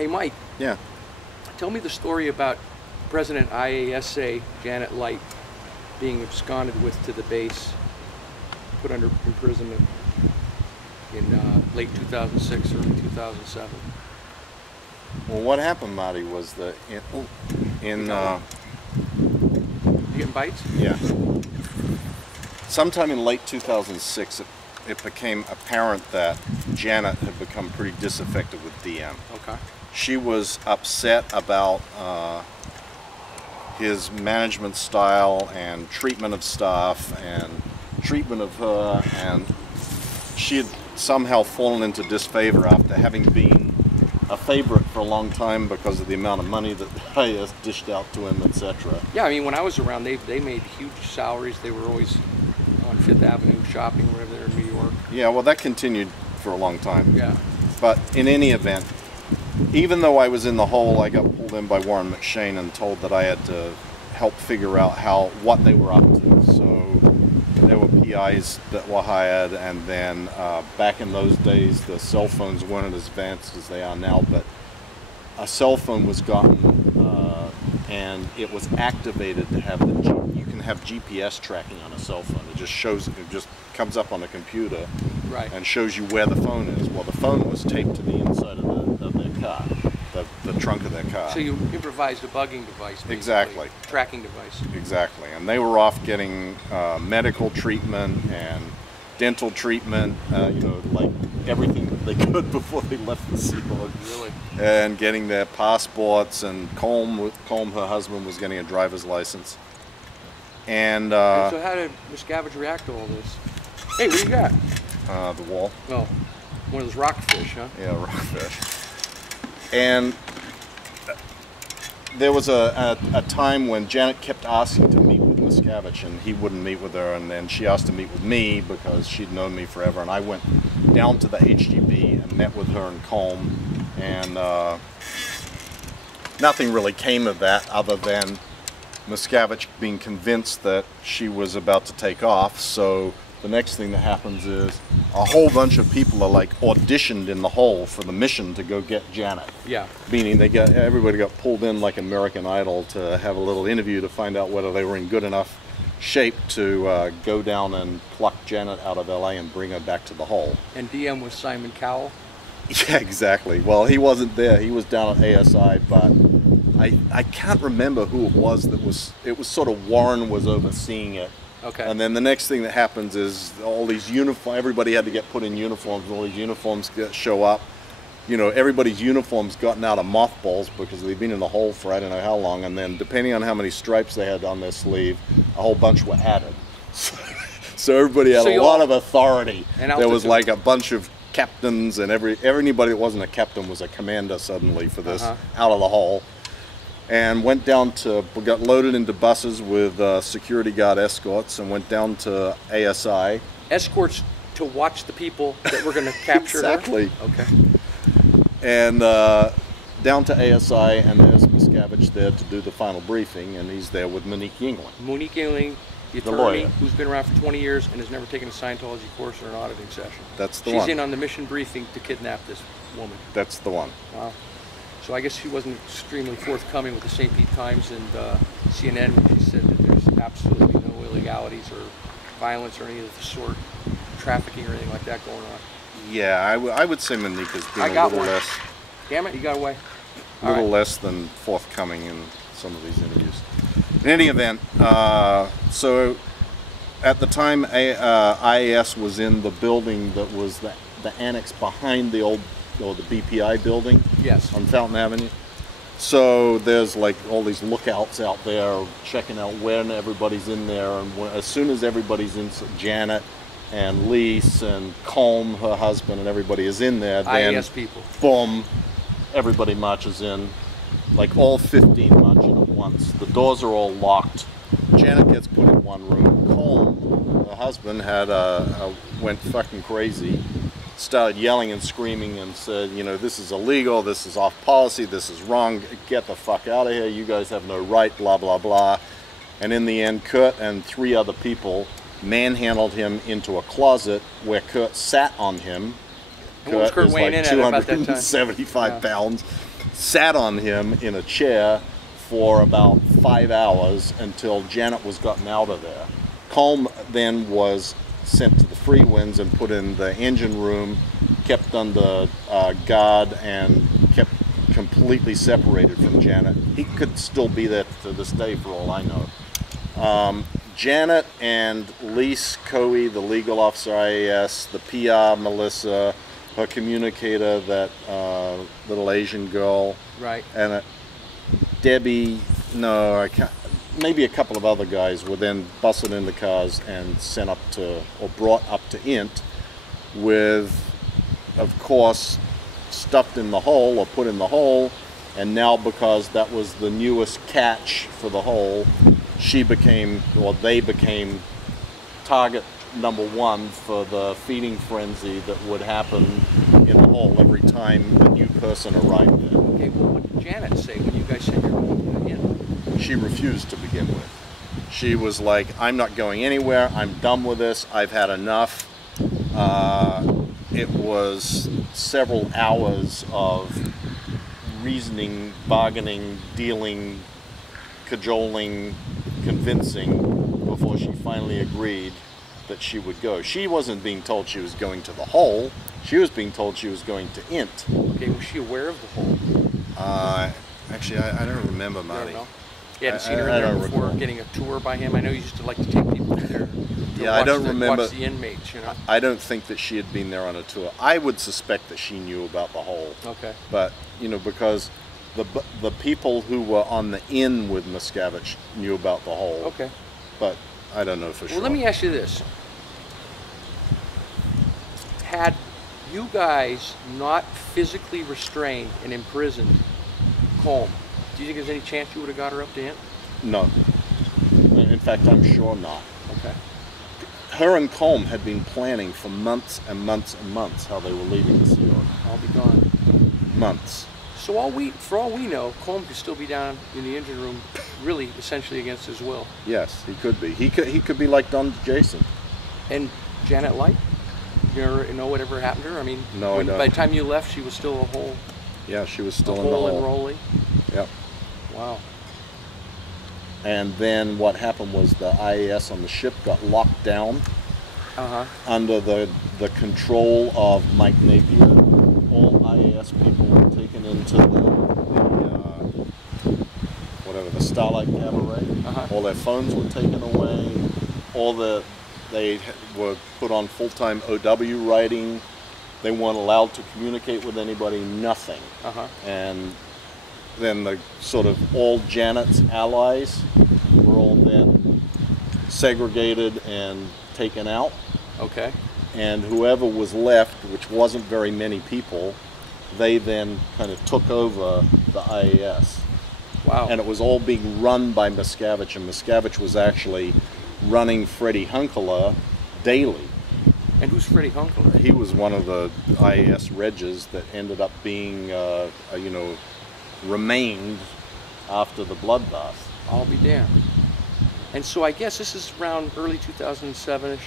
Hey, Mike. Yeah. Tell me the story about President IASA Janet Light being absconded with to the base, put under imprisonment in late 2006 or 2007. Well, what happened, Marty, was that in You getting bites? yeah, sometime in late 2006, it became apparent that Janet had become pretty disaffected with DM. Okay. She was upset about his management style and treatment of staff and treatment of her, and she had somehow fallen into disfavor after having been a favorite for a long time because of the amount of money that they dished out to him, etc. Yeah, I mean, when I was around, they made huge salaries. They were always on Fifth Avenue shopping, wherever they're in New York. Yeah, well, that continued for a long time. Yeah. But in any event, even though I was in the hole, I got pulled in by Warren McShane and told that I had to help figure out what they were up to. So there were PIs that were hired, and then back in those days, the cell phones weren't as advanced as they are now, but a cell phone was gotten and it was activated to have you can have GPS tracking on a cell phone. It just comes up on a computer, right, and shows you where the phone is. Well, the phone was taped to the inside of their car, the trunk of their car. So you improvised a bugging device, basically. Exactly. Tracking device. Exactly, and they were off getting medical treatment and dental treatment, you know, like everything that they could before they left the Sea Lord. Really? And getting their passports, and Colm, her husband, was getting a driver's license. And so how did Miscavige react to all this? Hey, what do you got? the wall. Oh, one of those rockfish, huh? Yeah, rockfish. And there was a time when Janet kept asking to meet with Miscavige, and he wouldn't meet with her, and then she asked to meet with me because she'd known me forever, and I went down to the HGB and met with her and Colm, and nothing really came of that other than Miscavige being convinced that she was about to take off. So the next thing that happens is a whole bunch of people are like auditioned in the hole for the mission to go get Janet. Yeah. Meaning everybody got pulled in like American Idol to have a little interview to find out whether they were in good enough shape to go down and pluck Janet out of LA and bring her back to the hole. And DM was Simon Cowell? Yeah, exactly. Well, he wasn't there. He was down at ASI, but I can't remember who it was that was. It was sort of Warren was overseeing it. Okay. And then the next thing that happens is all these everybody had to get put in uniforms, and all these uniforms show up. You know, everybody's uniforms gotten out of mothballs because they've been in the hole for I don't know how long, and then depending on how many stripes they had on their sleeve, a whole bunch were added. So everybody had a lot of authority. And there was like a bunch of captains, and anybody that wasn't a captain was a commander suddenly for this, out of the hole. And went down got loaded into buses with security guard escorts and went down to ASI. Escorts to watch the people that were going to capture Exactly. her? Okay. And down to ASI, and there's Miscavige there to do the final briefing, and he's there with Monique Yingling. Monique Yingling, the attorney, lawyer, who's been around for 20 years and has never taken a Scientology course or an auditing session. That's the one. She's in on the mission briefing to kidnap this woman. That's the one. Wow. So I guess she wasn't extremely forthcoming with the St. Pete Times and CNN when she said that there's absolutely no illegalities or violence or any of the sort, trafficking or anything like that going on. Yeah, I would say Monique has been a little less. Damn it, you got away. A little less than forthcoming in some of these interviews. In any event, so at the time IAS was in the building that was the annex behind the old, or the BPI building. Yes. On Fountain Avenue. So there's like all these lookouts out there checking out when everybody's in there, and as soon as everybody's in, Janet and Lise and Colm, her husband, and everybody is in there, then IAS people. Boom, everybody marches in, like all 15 march in at once. The doors are all locked. Janet gets put in one room. Colm, her husband, went fucking crazy. Started yelling and screaming and said, you know, this is illegal, this is off policy, this is wrong, get the fuck out of here, you guys have no right, blah, blah, blah. And in the end, Kurt and 3 other people manhandled him into a closet where Kurt sat on him. Kurt was like weighing in at about that time? 275 pounds. sat on him in a chair for about 5 hours until Janet was gotten out of there. Colm then was sent to the free winds and put in the engine room, kept under guard, and kept completely separated from Janet. He could still be there to this day for all I know. Janet and Lise Coey, the legal officer IAS, the PR Melissa, her communicator, that little Asian girl, Right. and Debbie, no, I can't, maybe a couple of other guys were then busted into cars and sent up to, or brought up to Int with, of course, stuffed in the hole or put in the hole, and now because that was the newest catch for the hole, she became, or they became, target number one for the feeding frenzy that would happen in the hole every time a new person arrived there. Okay, well, what did Janet say when you guys sent her in? She refused to begin with. She was like, I'm not going anywhere, I'm done with this, I've had enough. It was several hours of reasoning, bargaining, dealing, cajoling, convincing before she finally agreed that she would go. She wasn't being told she was going to the hole, she was being told she was going to Int. Okay, was she aware of the hole? Actually, I don't remember, Marty. You don't know? You hadn't seen her I there don't before, recall. getting a tour by him? I know you used to like to take people there. Yeah, I don't remember. Watch the inmates, you know? I don't think that she had been there on a tour. I would suspect that she knew about the hole. Okay. But, you know, because the people who were on the inn with Miscavige knew about the hole. Okay. But I don't know for sure. Well, let me ask you this. Had you guys not physically restrained and imprisoned Colm, do you think there's any chance you would have got her up to Int? No. In fact, I'm sure not. Okay. Her and Colm had been planning for months and months and months how they were leaving the Sea Org. I'll be gone. Months. So for all we know, Colm could still be down in the engine room, really essentially against his will. Yes, he could be. He could be like Don Jason. And Janet Light? You know whatever happened to her? I mean, No, I don't. By the time you left, she was still a whole. Yeah, she was still a in the whole hole. and rolling. Yep. Wow. And then what happened was the IAS on the ship got locked down under the control of Mike Napier. All IAS people were taken into the Starlight Cabaret. All their phones were taken away. They were put on full-time OW writing. They weren't allowed to communicate with anybody, nothing. And then the sort of all Janet's allies were all then segregated and taken out. Okay. And whoever was left, which wasn't very many people, they then kind of took over the IAS. Wow. And it was all being run by Miscavige, and Miscavige was actually running Freddie Hunkler daily. And who's Freddie Hunkler? He was one of the IAS regs that ended up being, remained after the bloodbath. I'll be damned. And so I guess this is around early 2007-ish.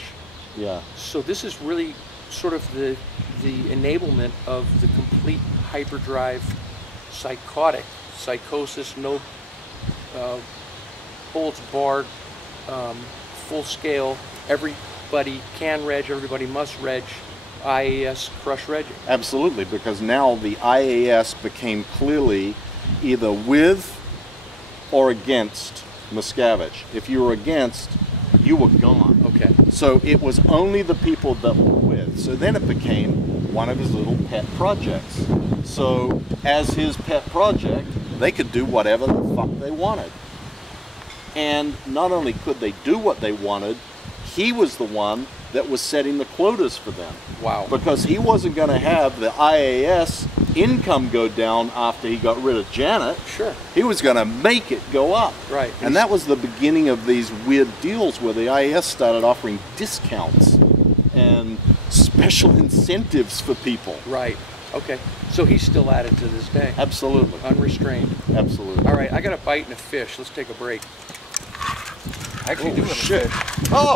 Yeah. So this is really sort of the enablement of the complete hyperdrive psychosis, no holds barred, full scale, everybody can reg, everybody must reg, IAS crush regging. Absolutely, because now the IAS became clearly either with or against Miscavige. If you were against, you were gone. Okay. So it was only the people that were with. So then it became one of his little pet projects. So as his pet project, they could do whatever the fuck they wanted. And not only could they do what they wanted, he was the one that was setting the quotas for them. Wow. Because he wasn't going to have the IAS income go down after he got rid of Janet. Sure. He was going to make it go up. Right. And that was the beginning of these weird deals where the IAS started offering discounts and special incentives for people. Right. Okay. So he's still at it to this day. Absolutely. Unrestrained. Absolutely. All right, I got a bite and a fish. Let's take a break. I actually do have a shit. fish. Oh!